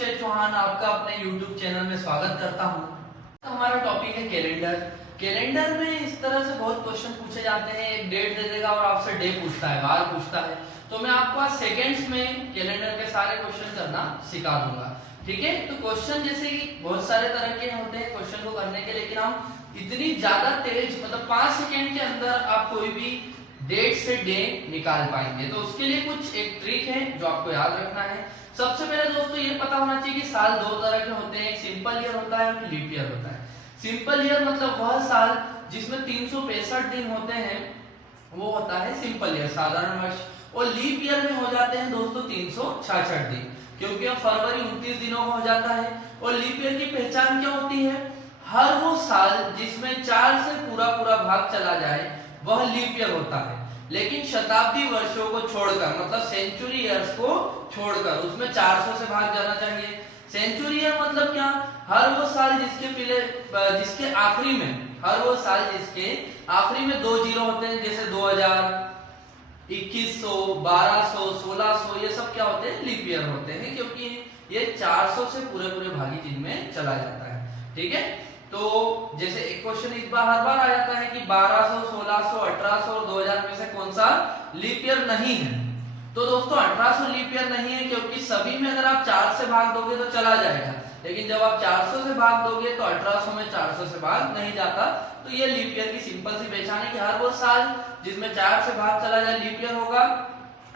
अक्षय चौहान आपका अपने YouTube channel में स्वागत करता हूं। हमारा टॉपिक है कैलेंडर। कैलेंडर में इस तरह से बहुत क्वेश्चन पूछे जाते हैं, एक डेट दे देगा और आपसे डे पूछता है, बार पूछता है। तो मैं आपको आज सेकेंड्स में कैलेंडर के सारे क्वेश्चन करना सिखा दूंगा, ठीक है। तो क्वेश्चन जैसे कि बहुत सारे तरह के होते हैं क्वेश्चन को करने के, लेकिन हम इतनी ज्यादा तेज मतलब 5 सेकेंड के अंदर आप कोई भी डेट से डे निकाल पाएंगे। तो उसके लिए कुछ एक ट्रिक है जो आपको याद रखना है। सबसे पहले दोस्तों ये पता होना चाहिए कि साल दो तरह के होते हैं, एक सिंपल ईयर होता है और लीप ईयर होता है। सिंपल ईयर मतलब वह साल जिसमें 365 दिन होते हैं वो होता है सिंपल ईयर, साधारण वर्ष। और लीप ईयर में हो जाते हैं दोस्तों 366 दिन, क्योंकि अब फरवरी 29 दिनों का हो जाता है। और लीप ईयर की पहचान क्या होती है? हर वो साल जिसमें 4 से पूरा भाग चला जाए वह लीप ईयर होता है। लेकिन शताब्दी वर्षों को छोड़कर मतलब सेंचुरी ईयर्स को छोड़कर उसमें 400 से भाग जाना चाहिए। सेंचुरी ईयर मतलब क्या? हर वो साल जिसके आखिरी में हर वो साल जिसके आखिरी में 2 जीरो होते हैं, जैसे 2000, 2100, 1200, 1600, ये सब क्या होते हैं? लीप ईयर होते हैं, क्योंकि ये 400 से पूरे भागी जिनमें चला जाता है, ठीक है। तो जैसे एक क्वेश्चन इस बार हर बार आ जाता है कि 1200, 1600, 1800 और 2000 में से कौन सा लीप ईयर नहीं है? तो दोस्तों 1800 लीप ईयर नहीं है, क्योंकि सभी में अगर आप 4 से भाग दोगे तो चला जाएगा, लेकिन जब आप 400 से भाग दोगे तो 1800 में 400 से भाग नहीं जाता। तो ये लीप ईयर की सिंपल सी पहचान है कि हर वो साल जिसमें 4 से भाग चला जाए लीप ईयर होगा,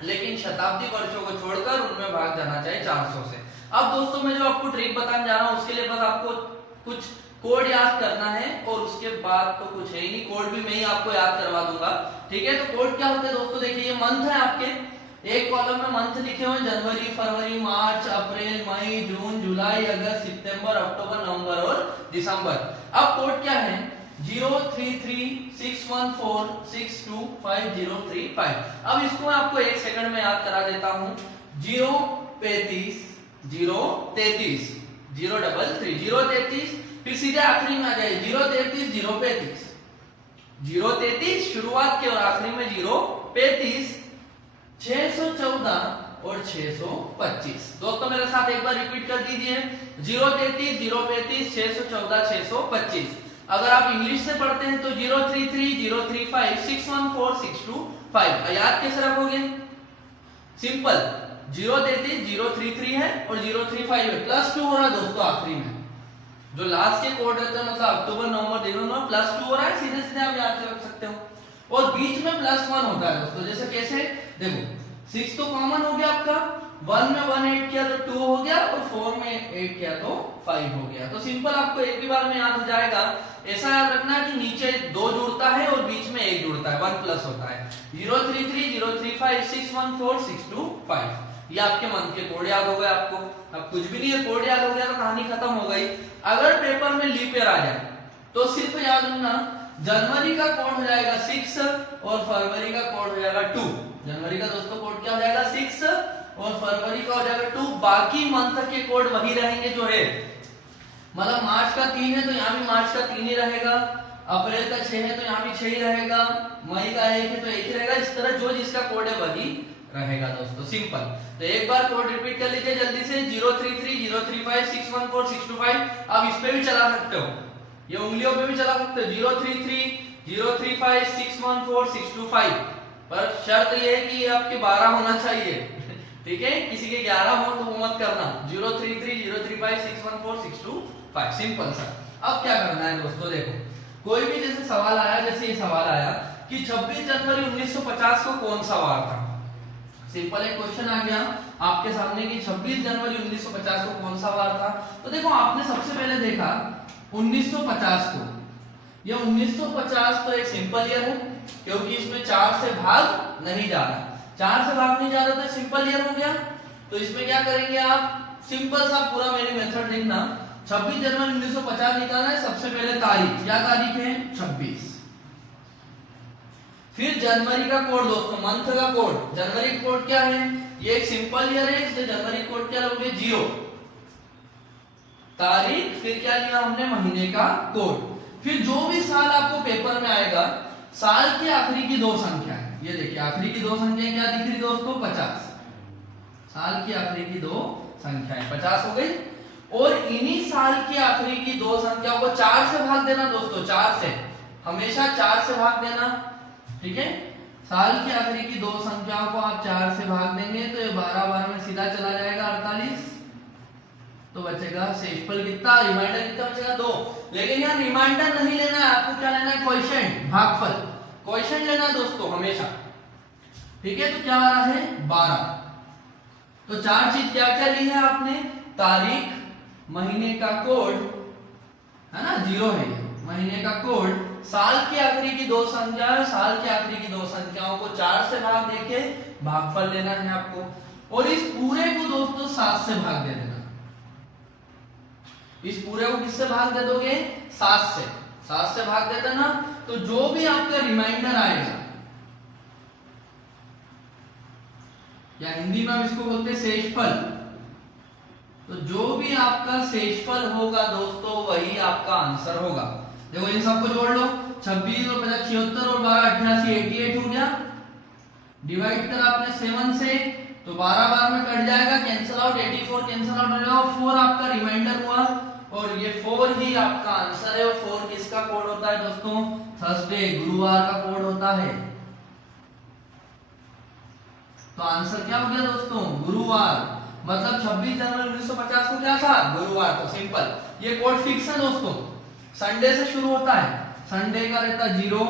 लेकिन शताब्दी वर्षों को छोड़कर उनमें भाग जाना चाहिए 400 से। अब दोस्तों मैं जो आपको ट्रिक बताने जा रहा हूँ उसके लिए बस आपको कुछ कोड याद करना है, और उसके बाद तो कुछ है ही नहीं, कोड भी मैं ही आपको याद करवा दूंगा, ठीक है। तो कोड क्या होते हैं दोस्तों? देखिए ये मंथ है, आपके एक कॉलम में मंथ लिखे हुए हैं, जनवरी, फरवरी, मार्च, अप्रैल, मई, जून, जुलाई, अगस्त, सितंबर, अक्टूबर, नवंबर और दिसंबर। अब कोड क्या है? 03361462505। अब इसको मैं आपको 1 सेकंड में याद करा देता हूं। 033 033 033 033, फिर सीधे आखिरी में आ जाए 033 035 033 शुरुआत के और आखिरी में 035 614 और 625। दोस्तों मेरे साथ एक बार रिपीट कर दीजिए, 033 035 614 625। अगर आप इंग्लिश से पढ़ते हैं तो 033 035 614 625। याद कैसे रखोगे? सिंपल, 033 033 है और 035 है, +2 हो रहा है दोस्तों आखिरी में। जो लास्ट के कोड रहते हैं मतलब अक्टूबर, नवंबर, दिसंबर, +2 हो रहा है, सीधे सीधे आप याद रख सकते हो। और बीच में +1 होता है दोस्तों। जैसे कैसे? देखो 6 तो कॉमन हो गया आपका, 1 में 1 ऐड किया तो 2 हो गया, और 4 में 8 किया तो 5 हो गया। तो सिंपल आपको एक ही बार में याद हो जाएगा। ऐसा याद रखना कि नीचे 2 जुड़ता है और बीच में 1 जुड़ता है, 1 प्लस होता है। 033 035 614 625, ये आपके मंथ के कोड याद हो गए आपको। अब कुछ भी नहीं है, कोड याद हो गया तो कहानी खत्म हो गई। अगर पेपर में लीप ईयर आ जाए तो सिर्फ याद रखना, जनवरी का कोड हो जाएगा 6 और फरवरी का कोड हो जाएगा 2। जनवरी का दोस्तों कोड क्या हो जाएगा? 6 और फरवरी का हो जाएगा 2। बाकी मंथ के कोड वही रहेंगे जो है, मतलब मार्च का 3 है तो यहाँ भी मार्च का 3 ही रहेगा, अप्रैल का 6 है तो यहाँ भी 6 ही रहेगा, मई का 1 है तो 1 ही रहेगा। इस तरह जो जिसका कोड है वही रहेगा दोस्तों, सिंपल। तो एक बार कोड रिपीट कर लीजिए जल्दी से, 033 035 614 625। अब इस पे भी चला सकते हो, ये उंगलियों पे भी चला सकते हो, 033 035 614 625। पर शर्त ये है कि ये आपके 12 होना चाहिए, ठीक है। किसी के 11 हो तो वो मत करना। 033 035 614 625, सिंपल सा। अब क्या करना है दोस्तों? देखो कोई भी जैसे सवाल आया, जैसे ये सवाल आया कि 26 जनवरी 1950 को कौन सा वार था। सिंपल एक क्वेश्चन आ गया आपके सामने कि 26 जनवरी 1950 को कौन सा वार था। तो देखो आपने सबसे पहले देखा 1950 को, ये 1950 तो एक सिंपल ईयर है, क्योंकि इसमें 4 से भाग नहीं जा रहा, 4 से भाग नहीं जा रहा तो सिंपल ईयर हो गया। तो इसमें क्या करेंगे आप? सिंपल सा पूरा मेरी मेथड देखना। 26 जनवरी 1950 निकालना है, सबसे पहले तारीख, क्या तारीख है? 26। फिर जनवरी का कोड दोस्तों, मंथ का कोड, जनवरी कोड क्या है? ये एक सिंपल ईयर है, इसलिए जनवरी कोड क्या लोगे? 0। तारीख, फिर क्या लिया हमने? महीने का कोड। फिर जो भी साल आपको पेपर में आएगा, साल की आखिरी की 2 संख्या है, ये देखिए आखिरी की 2 संख्या क्या दिख रही दोस्तों? 50। साल की आखिरी की 2 संख्याएं, 50 हो गई। और इन्हीं साल के आखिरी की दो संख्याओं को 4 से भाग देना दोस्तों, 4 से, हमेशा 4 से भाग देना, ठीक है। साल की आखिरी की दो संख्याओं को आप 4 से भाग देंगे तो ये 12 बार में सीधा चला जाएगा 48, तो बचेगा शेषफल कितना, रिमाइंडर कितना बचेगा 2। लेकिन यहाँ रिमाइंडर नहीं लेना है आपको, क्या लेना है, क्वोशिएंट, भागफल, क्वोशिएंट लेना है दोस्तों हमेशा, ठीक है। तो क्या आ रहा है 12। तो 4 चीज क्या क्या ली है आपने, तारीख, महीने का कोड है ना, 0 है ये, महीने का कोड, साल के आखिरी की दो संख्या, साल के आखिरी की दो संख्याओं को 4 से भाग देके भागफल लेना है आपको। और इस पूरे को दोस्तों 7 से भाग दे देना, इस पूरे को किससे भाग दे दोगे, 7 से, 7 से भाग दे देना। तो जो भी आपका रिमाइंडर आएगा, या हिंदी में हम इसको बोलते हैं शेषफल, तो जो भी आपका शेषफल होगा दोस्तों वही आपका आंसर होगा। देखो इन सबको जोड़ लो, 26 और 50 76 और 12 88 88 हो गया, डिवाइड करा आपने 7 से तो 12 बार में कट जाएगा, कैंसिल आउट, 84 कैंसिल आउट हो जाएगा, 4 आपका रिमाइंडर हुआ और ये 4 ही आपका आंसर है। और 4 किसका कोड होता है दोस्तों, थर्सडे, गुरुवार का कोड होता है। तो आंसर क्या हो गया दोस्तों, गुरुवार, मतलब 26 जनवरी 1950 को क्या था, गुरुवार। तो सिंपल, ये कोड फिक्स है दोस्तों, संडे से शुरू होता है, संडे का रहता 0,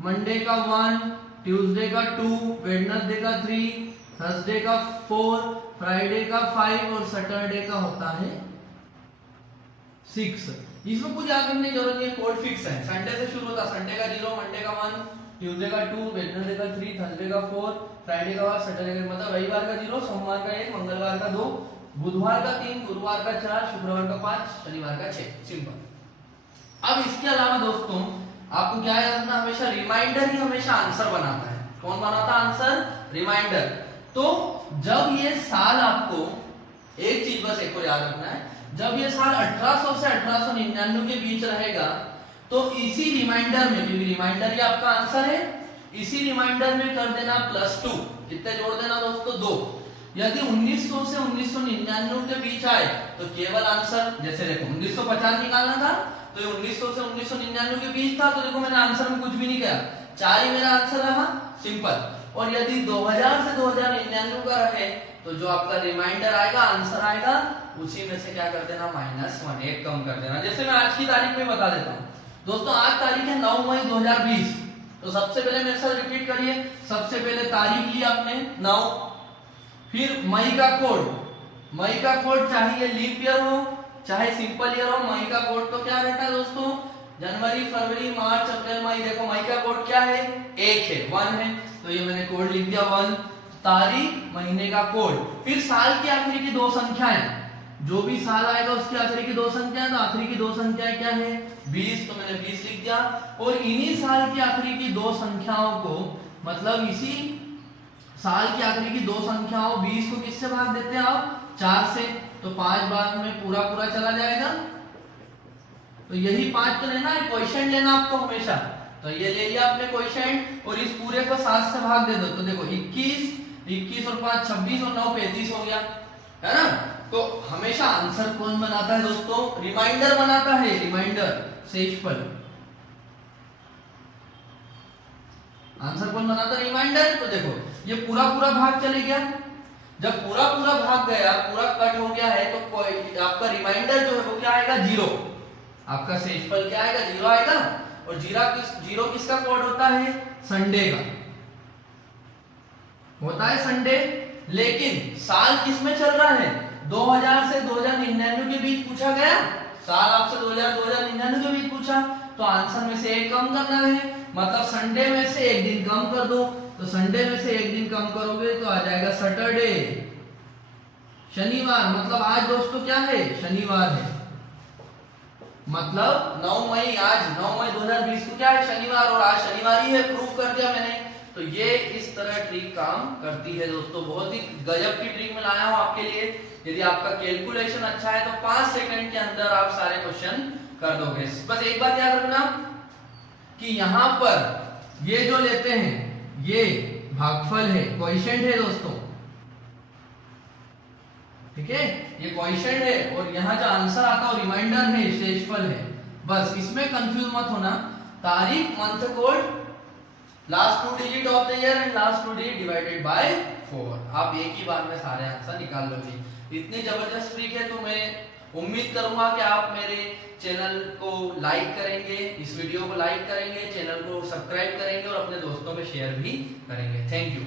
मंडे का 1, ट्यूसडे का 2, वेडनेसडे का 3, थर्सडे का 4, फ्राइडे का 5 और सैटरडे का होता है 6। इसमें कुछ याद करने की जरूरत नहीं है, कोड फिक्स है, संडे से शुरू होता, संडे का 0, मंडे का 1, ट्यूसडे का 2, वेडनेसडे का 3, थर्सडे का 4, फ्राइडे का 5, सैटरडे का, मतलब रविवार का 0, सोमवार का 1, मंगलवार का 2, बुधवार का 3, गुरुवार का 4, शुक्रवार का 5, शनिवार का 6। सिंपल। अब इसके अलावा दोस्तों आपको क्या याद रखना, हमेशा रिमाइंडर ही हमेशा आंसर बनाता है। कौन बनाता आंसर, रिमाइंडर। तो जब ये साल, आपको एक चीज बस एक और याद रखना है, जब ये साल 1800 से 1899 के बीच रहेगा तो इसी रिमाइंडर में, क्योंकि रिमाइंडर ही आपका आंसर है, इसी रिमाइंडर में कर देना +2, कितने जोड़ देना दोस्तों, 2। यदि 1900 से 1999 के बीच आए तो केवल आंसर, जैसे देखो 1950 निकालना था तो ये 1900 से 1999 के बीच था, तो देखो मैंने आंसर में कुछ भी नहीं किया, 4 ही मेरा आंसर रहा, सिंपल। और यदि 2000 से 2099 का रहे तो जो आपका रिमाइंडर आएगा, आंसर आएगा, उसी में से क्या कर देना, -1, एक कम कर देना। जैसे मैं आज की तारीख में बता देता हूँ दोस्तों, आज तारीख है 9 मई 2020, तो सबसे पहले मेरे साथ रिपीट करिए, सबसे पहले तारीख ली आपने 9, फिर मई का कोड, मई का कोड चाहे ये लीप ईयर हो चाहे सिंपल ईयर हो, मई का कोड तो क्या रहता है दोस्तों, जनवरी, फरवरी, मार्च, अप्रैल, मई। देखो मई का कोड क्या है, 1 है, 1 है, तो ये मैंने कोड लिख दिया 1, तारीख, महीने का कोड, फिर साल की आखिरी की दो संख्याएं, जो भी साल आएगा उसकी आखिरी की दो संख्याएं, तो आखिरी की दो संख्याएं क्या है, 20, तो मैंने 20 लिख दिया। और इन्हीं साल की आखिरी की दो संख्याओं को, मतलब इसी साल की आखिरी की दो संख्याओं 20 को किससे भाग देते हैं आप, 4 से, तो 5 बार में पूरा पूरा चला जाएगा। तो यही 5 तो लेना है, क्वोशिएंट लेना आपको हमेशा, तो ये ले लिया आपने क्वोशिएंट, और इस पूरे को 7 से भाग दे दो, तो देखो 21 और 5 26 और 9 35 हो गया, है ना। तो हमेशा आंसर कौन बनाता है दोस्तों, रिमाइंडर बनाता है, रिमाइंडर, शेषफल। आंसर कौन बनाता है, रिमाइंडर। तो देखो ये पूरा पूरा भाग चले गया, जब पूरा पूरा भाग गया, पूरा कट हो गया है, तो आपका रिमाइंडर जो है वो क्या आएगा, 0, आपका शेषफल क्या आएगा, 0 आएगा। और 0 किसका कोड होता है, संडे का होता है, संडे। लेकिन साल किस में चल रहा है, 2000 से 2099 के बीच पूछा गया, साल आपसे 2000-2099 के बीच पूछा, तो आंसर में से एक कम करना है, मतलब संडे में से एक दिन कम कर दो, तो संडे में से एक दिन कम करोगे तो आ जाएगा सैटरडे, शनिवार, मतलब आज दोस्तों क्या है, शनिवार है, मतलब 9 मई, आज 9 मई 2020 को क्या है, शनिवार, और आज शनिवार ही है, प्रूफ कर दिया मैंने। तो ये इस तरह ट्रिक काम करती है दोस्तों, बहुत ही गजब की ट्रिक में लाया हूं आपके लिए। यदि आपका कैलकुलेशन अच्छा है तो 5 सेकंड के अंदर आप सारे क्वेश्चन कर दोगे। बस एक बात याद रखना कि यहां पर ये जो लेते हैं ये भागफल है, क्वोशिएंट है दोस्तों, ठीक है, ये क्वेश्चन है और यहाँ जो आंसर आता है रिमाइंडर है, शेषफल है। बस इसमें कंफ्यूज मत होना। तारीख, month code, last 2 digit of the year and last 2 digit divided by 4। आप एक ही बार में सारे आंसर निकाल लोगे। इतनी जबरदस्त ट्रिक है तो मैं उम्मीद करूंगा कि आप मेरे चैनल को लाइक करेंगे, इस वीडियो को लाइक करेंगे, चैनल को सब्सक्राइब करेंगे और अपने दोस्तों में शेयर भी करेंगे। Thank you.